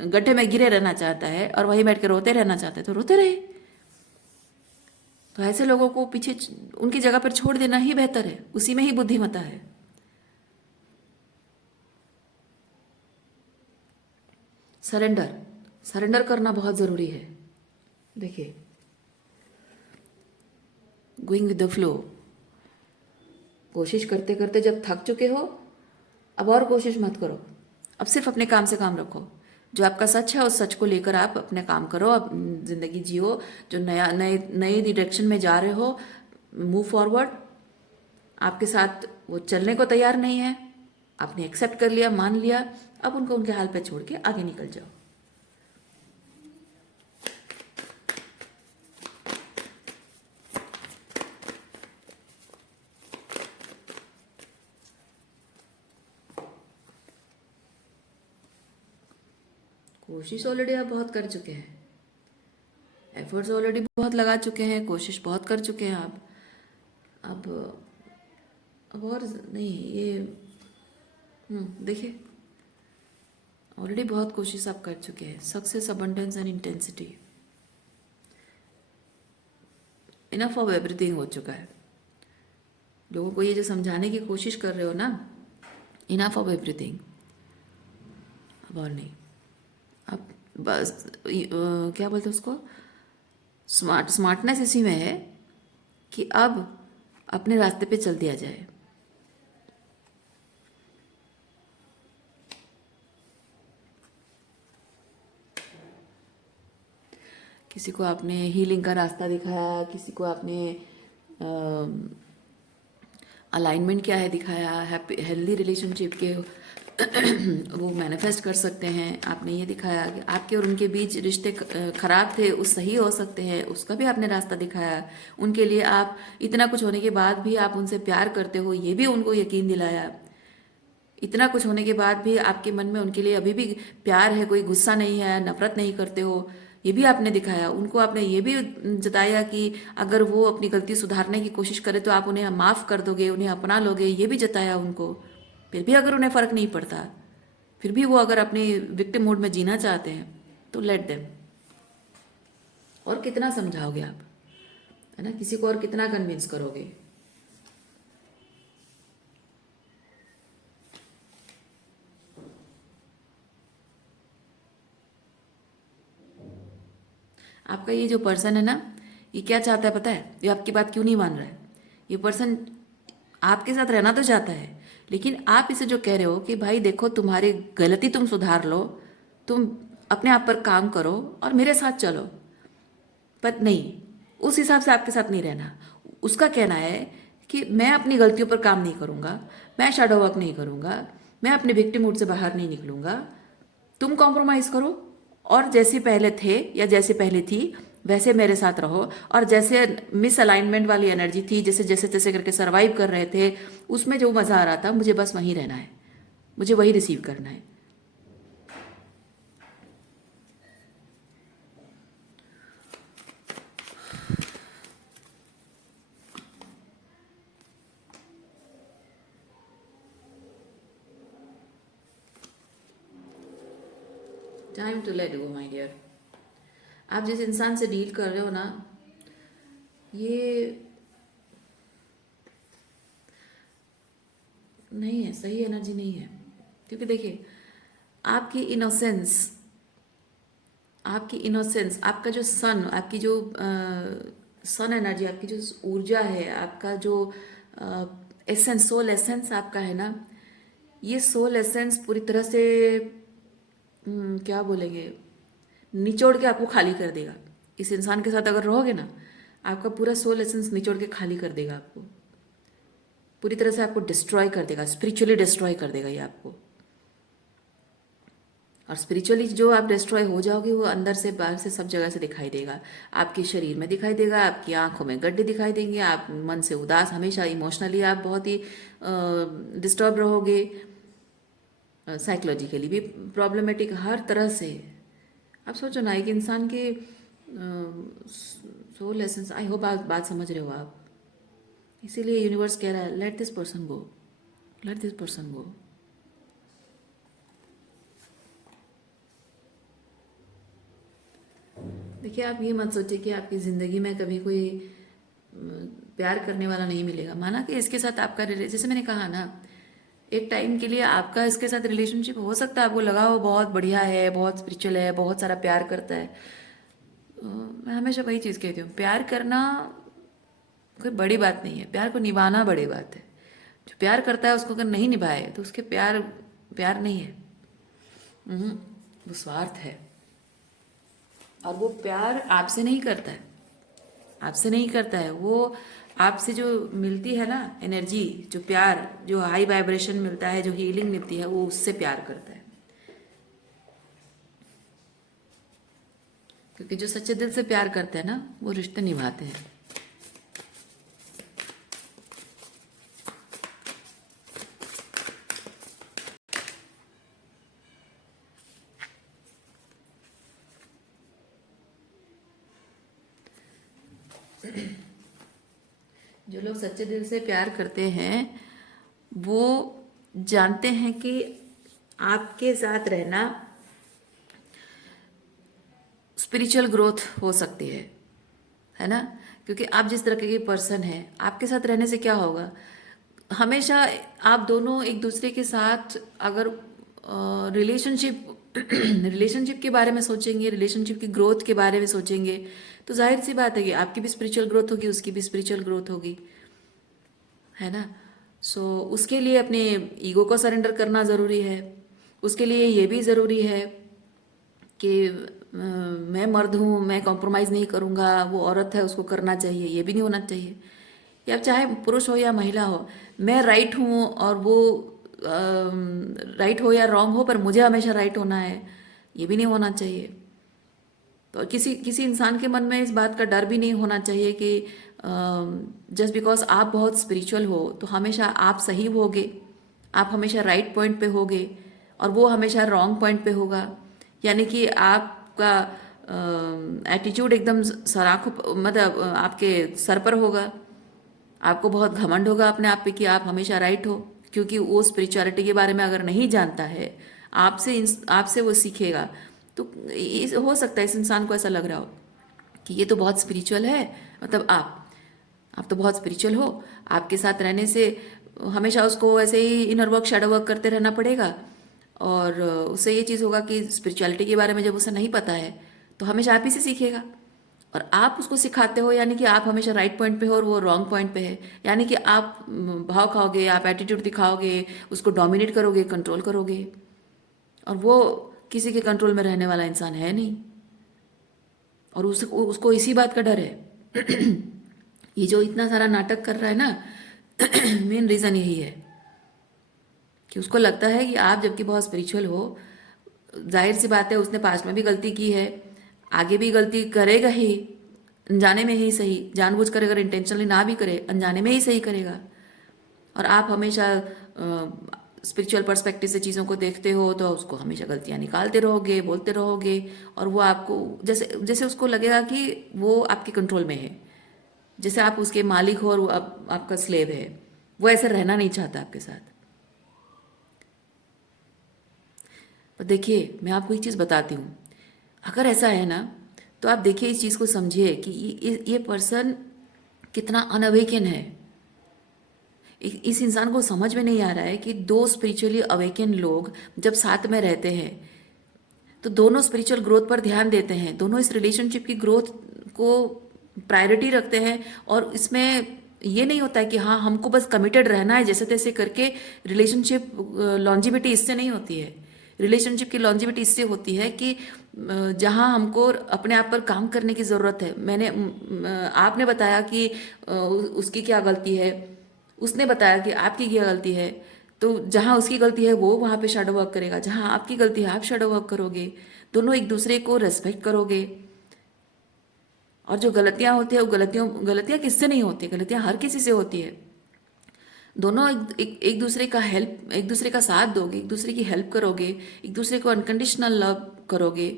गड्ढे में गिरे रहना चाहता है और वहीं बैठ के रोते रहना चाहता है, तो रोते रहे। तो ऐसे लोगों को पीछे उनकी जगह पर छोड़ देना ही बेहतर है, उसी में ही बुद्धिमत्ता है। सरेंडर करना बहुत ज़रूरी है। देखिए, गोइंग विद द फ्लो, कोशिश करते करते जब थक चुके हो अब और कोशिश मत करो, अब सिर्फ अपने काम से काम रखो। जो आपका सच है उस सच को लेकर आप अपने काम करो, अब जिंदगी जियो, जो नया नए नए डायरेक्शन में जा रहे हो, मूव फॉरवर्ड। आपके साथ वो चलने को तैयार नहीं है, आपने एक्सेप्ट कर लिया, मान लिया, अब उनको उनके हाल पे छोड़ के आगे निकल जाओ। कोशिश ऑलरेडी आप बहुत कर चुके हैं, एफर्ट्स ऑलरेडी बहुत लगा चुके हैं, कोशिश बहुत कर चुके हैं आप। अब अब और नहीं ये देखिए, ऑलरेडी बहुत कोशिश आप कर चुके हैं। Success, abundance and intensity, enough of everything हो चुका है। लोगों को ये जो समझाने की कोशिश कर रहे हो ना, इनफ ऑफ एवरीथिंग, अब और नहीं। अब बस क्या बोलते हैं उसको, स्मार्टनेस इसी में है कि अब अपने रास्ते पे चल दिया जाए। किसी को आपने हीलिंग का रास्ता दिखाया, किसी को आपने अलाइनमेंट क्या है दिखाया, हैप्पी हेल्दी रिलेशनशिप के वो मैनिफेस्ट कर सकते हैं। आपने ये दिखाया कि आपके और उनके बीच रिश्ते खराब थे, उस सही हो सकते हैं, उसका भी आपने रास्ता दिखाया। उनके लिए आप इतना कुछ होने के बाद भी आप उनसे प्यार करते हो, ये भी उनको यकीन दिलाया। इतना कुछ होने के बाद भी आपके मन में उनके लिए अभी भी प्यार है, कोई गुस्सा नहीं है, नफरत नहीं करते हो, ये भी आपने दिखाया। उनको आपने ये भी जताया कि अगर वो अपनी गलती सुधारने की कोशिश करे तो आप उन्हें माफ़ कर दोगे, उन्हें अपना लोगे, ये भी जताया उनको। फिर भी अगर उन्हें फ़र्क नहीं पड़ता, फिर भी वो अगर अपने विक्टिम मोड में जीना चाहते हैं तो लेट देम। और कितना समझाओगे आप, है ना, किसी को और कितना कन्विंस करोगे। आपका ये जो पर्सन है ना, ये क्या चाहता है पता है, ये आपकी बात क्यों नहीं मान रहा है। ये पर्सन आपके साथ रहना तो चाहता है, लेकिन आप इसे जो कह रहे हो कि भाई देखो तुम्हारी गलती तुम सुधार लो, तुम अपने आप पर काम करो और मेरे साथ चलो, पर नहीं, उस हिसाब से आपके साथ नहीं रहना। उसका कहना है कि मैं अपनी गलतियों पर काम नहीं करूँगा, मैं शैडो वर्क नहीं करूँगा, मैं अपने विक्टिम मूड से बाहर नहीं निकलूँगा, तुम कॉम्प्रोमाइज़ करो और जैसे पहले थे या जैसे पहले थी वैसे मेरे साथ रहो। और जैसे मिस अलाइनमेंट वाली एनर्जी थी, जैसे जैसे तैसे करके सरवाइव कर रहे थे, उसमें जो मज़ा आ रहा था, मुझे बस वहीं रहना है, मुझे वही रिसीव करना है। Time to let go my dear. आप जिस इंसान से डील कर रहे हो ना, ये नहीं है, सही एनर्जी नहीं है। क्योंकि देखिए, आपकी इनोसेंस, आपका जो सन, आपकी जो सन एनर्जी, आपकी जो ऊर्जा है, आपका जो एसेंस, सोल एसेंस आपका है ना, ये सोल एसेंस पूरी तरह से क्या बोलेंगे, निचोड़ के आपको खाली कर देगा। इस इंसान के साथ अगर रहोगे ना, आपका पूरा सोल एसेंस निचोड़ के खाली कर देगा आपको, पूरी तरह से आपको डिस्ट्रॉय कर देगा, स्पिरिचुअली डिस्ट्रॉय कर देगा ये आपको। और स्पिरिचुअली जो आप डिस्ट्रॉय हो जाओगे, वो अंदर से बाहर से सब जगह से दिखाई देगा। आपके शरीर में दिखाई देगा, आपकी आंखों में गड्ढे दिखाई देंगे, आप मन से उदास, हमेशा इमोशनली आप बहुत ही डिस्टर्ब रहोगे, साइकोलॉजिकली भी प्रॉब्लमेटिक, हर तरह से। आप सोचो ना, एक इंसान के सोल एसेंस, आई होप आप बात समझ रहे हो आप। इसीलिए यूनिवर्स कह रहा है let this person go, let this person गो। देखिए, आप ये मत सोचिए कि आपकी ज़िंदगी में कभी कोई प्यार करने वाला नहीं मिलेगा। माना कि इसके साथ आपका जैसे मैंने कहा ना, एक टाइम के लिए आपका इसके साथ रिलेशनशिप हो सकता है, आपको लगा हो बहुत बढ़िया है, बहुत स्पिरिचुअल है, बहुत सारा प्यार करता है। मैं हमेशा वही चीज़ कहती हूँ, प्यार करना कोई बड़ी बात नहीं है, प्यार को निभाना बड़ी बात है। जो प्यार करता है उसको अगर नहीं निभाए तो उसके प्यार प्यार नहीं है। वो स्वार्थ है। और वो प्यार आपसे नहीं करता है, आपसे नहीं करता है। वो आपसे जो मिलती है ना एनर्जी, जो प्यार, जो हाई वाइब्रेशन मिलता है, जो हीलिंग मिलती है, वो उससे प्यार करता है। क्योंकि जो सच्चे दिल से प्यार करते हैं ना, वो रिश्ते निभाते हैं। जो लोग सच्चे दिल से प्यार करते हैं वो जानते हैं कि आपके साथ रहना स्पिरिचुअल ग्रोथ हो सकती है ना। क्योंकि आप जिस तरह के पर्सन हैं, आपके साथ रहने से क्या होगा, हमेशा आप दोनों एक दूसरे के साथ अगर रिलेशनशिप रिलेशनशिप के बारे में सोचेंगे, रिलेशनशिप की ग्रोथ के बारे में सोचेंगे, तो जाहिर सी बात है कि आपकी भी स्पिरिचुअल ग्रोथ होगी, उसकी भी स्पिरिचुअल ग्रोथ होगी, है ना। उसके लिए अपने ईगो को सरेंडर करना ज़रूरी है। उसके लिए ये भी ज़रूरी है कि मैं मर्द हूँ, मैं कॉम्प्रोमाइज़ नहीं करूँगा, वो औरत है उसको करना चाहिए, ये भी नहीं होना चाहिए। या चाहे पुरुष हो या महिला हो, मैं राइट हूँ और वो राइट हो या रॉन्ग हो, पर मुझे हमेशा राइट होना है, ये भी नहीं होना चाहिए। तो किसी किसी इंसान के मन में इस बात का डर भी नहीं होना चाहिए कि जस्ट बिकॉज आप बहुत स्पिरिचुअल हो तो हमेशा आप सही होगे, आप हमेशा राइट पॉइंट पे होगे और वो हमेशा रॉन्ग पॉइंट पे होगा। यानी कि आपका एटीट्यूड एकदम सराखों, मतलब आपके सर पर होगा, आपको बहुत घमंड होगा अपने आप पे कि आप हमेशा राइट हो। क्योंकि वो स्पिरिचुअलिटी के बारे में अगर नहीं जानता है, आपसे वो सीखेगा। तो हो सकता है इस इंसान को ऐसा लग रहा हो कि ये तो बहुत स्पिरिचुअल है, मतलब आप तो बहुत स्पिरिचुअल हो, आपके साथ रहने से हमेशा उसको ऐसे ही इनर वर्क, शैडो वर्क करते रहना पड़ेगा। और उससे ये चीज़ होगा कि स्पिरिचुअलिटी के बारे में जब उसे नहीं पता है तो हमेशा आप ही से सीखेगा। और आप उसको सिखाते हो, यानी कि आप हमेशा राइट पॉइंट पे हो और वो रॉन्ग पॉइंट पे है। यानी कि आप भाव खाओगे, आप एटीट्यूड दिखाओगे, उसको डोमिनेट करोगे, कंट्रोल करोगे, और वो किसी के कंट्रोल में रहने वाला इंसान है नहीं। और उसको इसी बात का डर है। ये जो इतना सारा नाटक कर रहा है ना, मेन रीज़न यही है कि उसको लगता है कि आप जबकि बहुत स्पिरिचुअल हो, जाहिर सी बात है उसने पास्ट में भी गलती की है, आगे भी गलती करेगा ही, अनजाने में ही सही, जानबूझ कर अगर इंटेंशनली ना भी करे, अनजाने में ही सही करेगा। और आप हमेशा स्पिरिचुअल पर्सपेक्टिव से चीज़ों को देखते हो तो उसको हमेशा गलतियाँ निकालते रहोगे, बोलते रहोगे, और वो आपको जैसे जैसे उसको लगेगा कि वो आपके कंट्रोल में है, जैसे आप उसके मालिक हो और वो आपका स्लेव है। वो ऐसे रहना नहीं चाहता आपके साथ। पर देखिए, मैं आपको एक चीज़ बताती हूँ, अगर ऐसा है ना तो आप देखिए, इस चीज़ को समझिए कि ये पर्सन कितना अनअवेकन है। इस इंसान को समझ में नहीं आ रहा है कि दो स्पिरिचुअली अवेकन लोग जब साथ में रहते हैं तो दोनों स्पिरिचुअल ग्रोथ पर ध्यान देते हैं, दोनों इस रिलेशनशिप की ग्रोथ को प्रायोरिटी रखते हैं। और इसमें ये नहीं होता है कि हाँ हमको बस कमिटेड रहना है जैसे तैसे करके। रिलेशनशिप लॉन्जिविटी इससे नहीं होती है। रिलेशनशिप की लॉन्जिविटी इससे होती है कि जहाँ हमको अपने आप पर काम करने की ज़रूरत है। आपने बताया कि उसकी क्या गलती है, उसने बताया कि आपकी क्या गलती है। तो जहाँ उसकी गलती है वो वहाँ पे शैडो वर्क करेगा, जहाँ आपकी गलती है आप शैडो वर्क करोगे। दोनों एक दूसरे को रेस्पेक्ट करोगे। और जो गलतियाँ होती है वो गलतियाँ किससे नहीं होती, गलतियाँ हर किसी से होती है। दोनों एक दूसरे का हेल्प, एक दूसरे का साथ दोगे, एक दूसरे की हेल्प करोगे, एक दूसरे को अनकंडीशनल लव करोगे।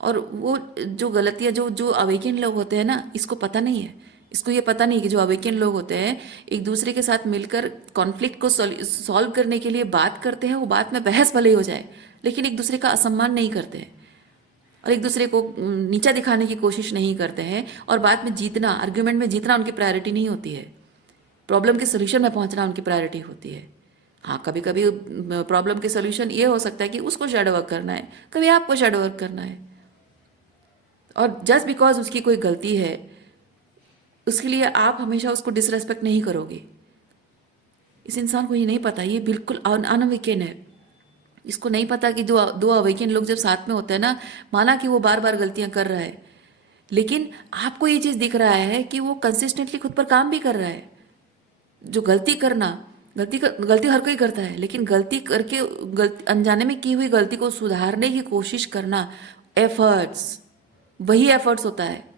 और वो जो गलतियाँ, जो जो अवेकन लोग होते हैं ना, इसको पता नहीं है, इसको ये पता नहीं कि जो अवेकन लोग होते हैं एक दूसरे के साथ मिलकर कॉन्फ्लिक्ट को सॉल्व करने के लिए बात करते हैं। वो बात में बहस भले ही हो जाए, लेकिन एक दूसरे का असम्मान नहीं करते हैं और एक दूसरे को नीचा दिखाने की कोशिश नहीं करते हैं। और बात में जीतना, आर्ग्यूमेंट में जीतना उनकी प्रायोरिटी नहीं होती है, प्रॉब्लम के सोल्यूशन में पहुंचना उनकी प्रायोरिटी होती है। हाँ, कभी कभी प्रॉब्लम के सोल्यूशन ये हो सकता है कि उसको शैडो वर्क करना है, कभी आपको शैडो वर्क करना है। और जस्ट बिकॉज उसकी कोई गलती है उसके लिए आप हमेशा उसको डिसरेस्पेक्ट नहीं करोगे। इस इंसान को ये नहीं पता, ये बिल्कुल अनविकेन है। इसको नहीं पता कि दो दो अवेकन लोग जब साथ में होते हैं ना, माना कि वो बार बार गलतियां कर रहा है, लेकिन आपको ये चीज़ दिख रहा है कि वो कंसिस्टेंटली खुद पर काम भी कर रहा है। जो गलती करना, गलती हर कोई करता है, लेकिन गलती करके अनजाने में की हुई गलती को सुधारने की कोशिश करना, एफर्ट्स, वही एफर्ट्स होता है।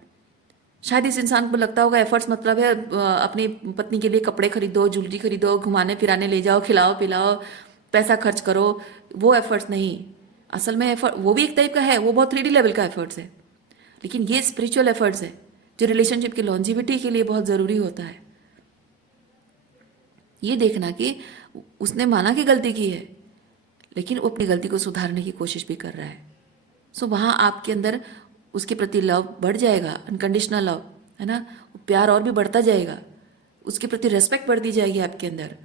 शायद इस इंसान को लगता होगा एफर्ट्स मतलब है अपनी पत्नी के लिए कपड़े खरीदो, ज्वेलरी खरीदो, घुमाने फिराने ले जाओ, खिलाओ पिलाओ, पैसा खर्च करो। वो एफर्ट्स नहीं, असल में एफर्ट वो भी एक टाइप का है, वो बहुत 3D लेवल का एफर्ट्स है, लेकिन ये स्पिरिचुअल एफर्ट्स है जो रिलेशनशिप की लॉन्जिविटी के लिए बहुत ज़रूरी होता है। ये देखना कि उसने माना कि गलती की है, लेकिन वो अपनी गलती को सुधारने की कोशिश भी कर रहा है। सो वहाँ आपके अंदर उसके प्रति लव बढ़ जाएगा, अनकंडीशनल लव, है ना, प्यार और भी बढ़ता जाएगा, उसके प्रति रेस्पेक्ट बढ़ती जाएगी आपके अंदर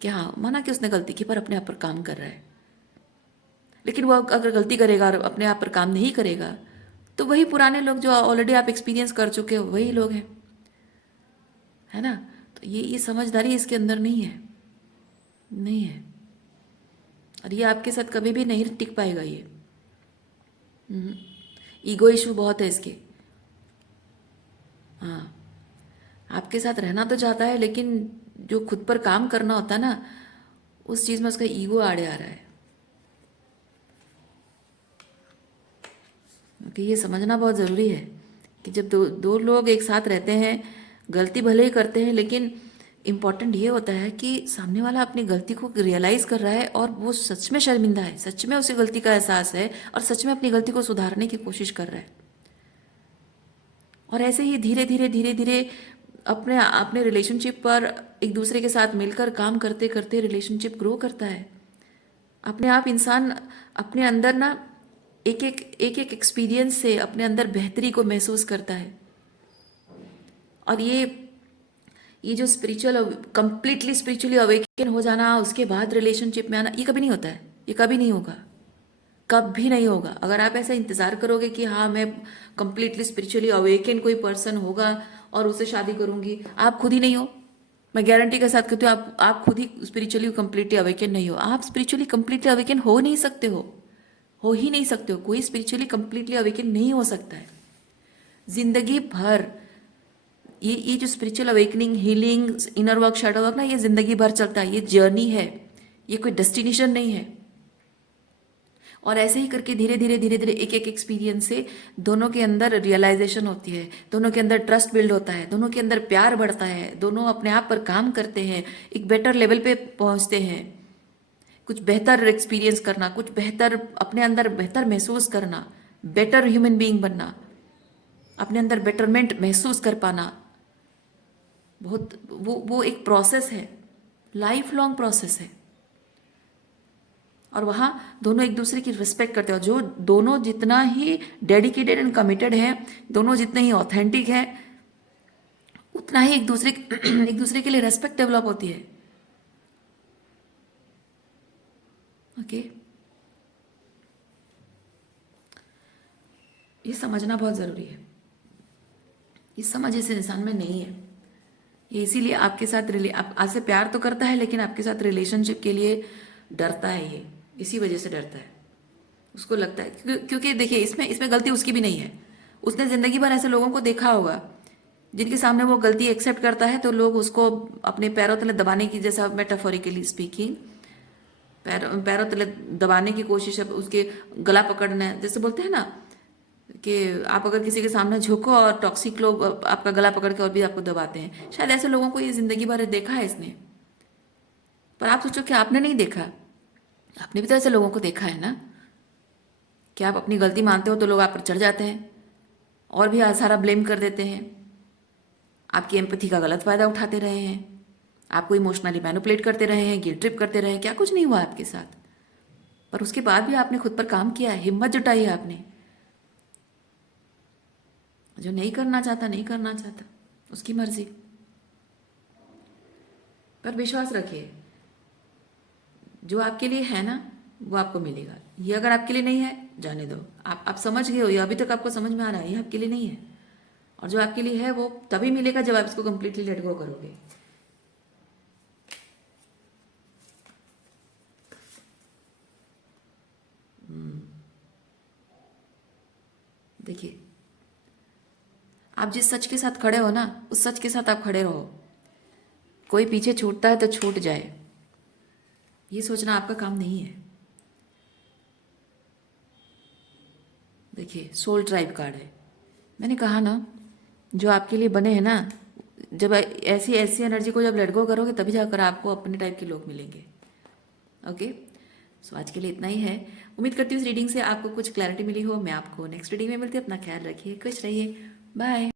कि हाँ, माना कि उसने गलती की पर अपने आप पर काम कर रहा है। लेकिन वो अगर गलती करेगा और अपने आप पर काम नहीं करेगा, तो वही पुराने लोग जो ऑलरेडी आप एक्सपीरियंस कर चुके हो वही लोग हैं, है ना। तो ये समझदारी इसके अंदर नहीं है, नहीं है, और ये आपके साथ कभी भी नहीं टिक पाएगा। ये ईगो इशू बहुत है इसके। हाँ, आपके साथ रहना तो चाहता है, लेकिन जो खुद पर काम करना होता है ना, उस चीज़ में उसका ईगो आड़े आ रहा है। क्योंकि ये समझना बहुत ज़रूरी है कि जब दो लोग एक साथ रहते हैं, गलती भले ही करते हैं, लेकिन इम्पॉर्टेंट ये होता है कि सामने वाला अपनी गलती को रियलाइज़ कर रहा है और वो सच में शर्मिंदा है, सच में उसे गलती का एहसास है और सच में अपनी गलती को सुधारने की कोशिश कर रहा है। और ऐसे ही धीरे धीरे धीरे धीरे अपने अपने रिलेशनशिप पर एक दूसरे के साथ मिलकर काम करते करते रिलेशनशिप ग्रो करता है। अपने आप इंसान अपने अंदर ना एक एक्सपीरियंस से अपने अंदर बेहतरी को महसूस करता है। और ये जो स्पिरिचुअल, कंप्लीटली स्पिरिचुअली अवेकन हो जाना, उसके बाद रिलेशनशिप में आना, ये कभी नहीं होता है, ये कभी नहीं होगा, कभी नहीं होगा। अगर आप ऐसा इंतजार करोगे कि हाँ मैं कंप्लीटली स्पिरिचुअली अवेकन कोई पर्सन होगा और उससे शादी करूंगी, आप खुद ही नहीं हो। मैं गारंटी के साथ कहती हूँ आप खुद ही स्पिरिचुअली कंप्लीटली अवेकन नहीं हो। आप स्पिरिचुअली कंप्लीटली अवेकन हो नहीं सकते हो ही नहीं सकते हो। कोई स्पिरिचुअली कंप्लीटली अवेकन नहीं हो सकता है जिंदगी भर। ये जो spiritual awakening, healing, inner work, shadow work ना, ये जिंदगी भर चलता है, ये जर्नी है, ये कोई डेस्टिनेशन नहीं है। और ऐसे ही करके धीरे धीरे धीरे धीरे एक एक एक्सपीरियंस से दोनों के अंदर रियलाइजेशन होती है, दोनों के अंदर ट्रस्ट बिल्ड होता है, दोनों के अंदर प्यार बढ़ता है, दोनों अपने आप पर काम करते हैं, एक बेटर लेवल पे पहुंचते हैं, कुछ बेहतर एक्सपीरियंस करना, कुछ बेहतर अपने अंदर बेहतर महसूस करना, बेटर ह्यूमन बीइंग बनना, अपने अंदर बेटरमेंट महसूस कर पाना। बहुत वो एक प्रोसेस है, लाइफ लॉन्ग प्रोसेस है। और वहाँ दोनों एक दूसरे की रिस्पेक्ट करते हैं। जो दोनों जितना ही डेडिकेटेड एंड कमिटेड हैं, दोनों जितने ही ऑथेंटिक हैं, उतना ही एक दूसरे के लिए रेस्पेक्ट डेवलप होती है। ओके, ये समझना बहुत ज़रूरी है। ये समझ इस इंसान में नहीं है। ये इसीलिए आपके साथ आपसे प्यार तो करता है, लेकिन आपके साथ रिलेशनशिप के लिए डरता है। ये इसी वजह से डरता है। उसको लगता है क्योंकि देखिए, इसमें इसमें गलती उसकी भी नहीं है। उसने ज़िंदगी भर ऐसे लोगों को देखा होगा जिनके सामने वो गलती एक्सेप्ट करता है तो लोग उसको अपने पैरों तले दबाने की, जैसा मेटाफोरिकली स्पीकिंग, पैरों तले दबाने की कोशिश, उसके गला पकड़ना, जैसे बोलते हैं ना कि आप अगर किसी के सामने झुको और टॉक्सिक लोग आपका गला पकड़ के और भी आपको दबाते हैं। शायद ऐसे लोगों को ये जिंदगी भर देखा है इसने। पर आप सोचो कि आपने नहीं देखा, आपने भी तो ऐसे लोगों को देखा है ना, कि आप अपनी गलती मानते हो तो लोग आप पर चढ़ जाते हैं और भी सारा ब्लेम कर देते हैं, आपकी एम्पैथी का गलत फायदा उठाते रहे हैं, आपको इमोशनली मैनिपुलेट करते रहे हैं, गिल्ट ट्रिप करते रहे हैं। क्या कुछ नहीं हुआ आपके साथ, पर उसके बाद भी आपने खुद पर काम किया है, हिम्मत जुटाई है आपने। जो नहीं करना चाहता नहीं करना चाहता, उसकी मर्जी, पर विश्वास रखिए जो आपके लिए है ना वो आपको मिलेगा। ये अगर आपके लिए नहीं है, जाने दो। आप समझ गए हो, ये अभी तक आपको समझ में आ रहा है, ये आपके लिए नहीं है। और जो आपके लिए है वो तभी मिलेगा जब आप इसको कंप्लीटली लेट गो करोगे। देखिए, आप जिस सच के साथ खड़े हो ना, उस सच के साथ आप खड़े रहो। कोई पीछे छूटता है तो छूट जाए, ये सोचना आपका काम नहीं है। देखिए, सोल ट्राइब कार्ड है। मैंने कहा ना, जो आपके लिए बने हैं ना, जब ऐसी ऐसी एनर्जी को जब लेट गो करोगे तभी जाकर आपको अपने टाइप के लोग मिलेंगे। ओके, सो आज के लिए इतना ही है। उम्मीद करती हूँ इस रीडिंग से आपको कुछ क्लैरिटी मिली हो। मैं आपको नेक्स्ट रीडिंग में मिलती हूँ। अपना ख्याल रखिए, खुश रहिए, बाय।